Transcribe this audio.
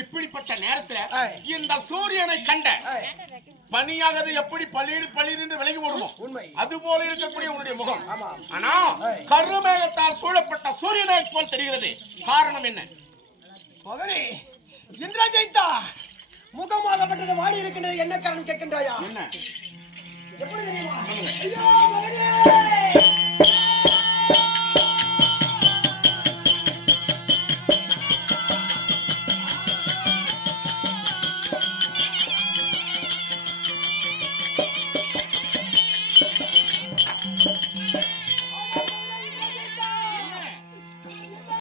இப்படிப்பட்ட நேரத்துல இந்த சூரியனை கண்ட பனியாகது எப்படி பளிர் பளிர் என்று விலகி ஓடுமோ அது போல இருக்கக்கூடிய உன்னுடைய முகம். ஆனா கருமேகத்தால் சூழப்பட்ட சூரியனை போல் தெரிகிறது. காரணம் என்ன? மகனே இந்திரஜித்தா, முகமாகப்பட்டது வாடி இருக்கின்றது, என்ன காரணம் கேட்கின்றாயா? என்ன? எப்படி தெரியுமா? ஐயோ மகனே,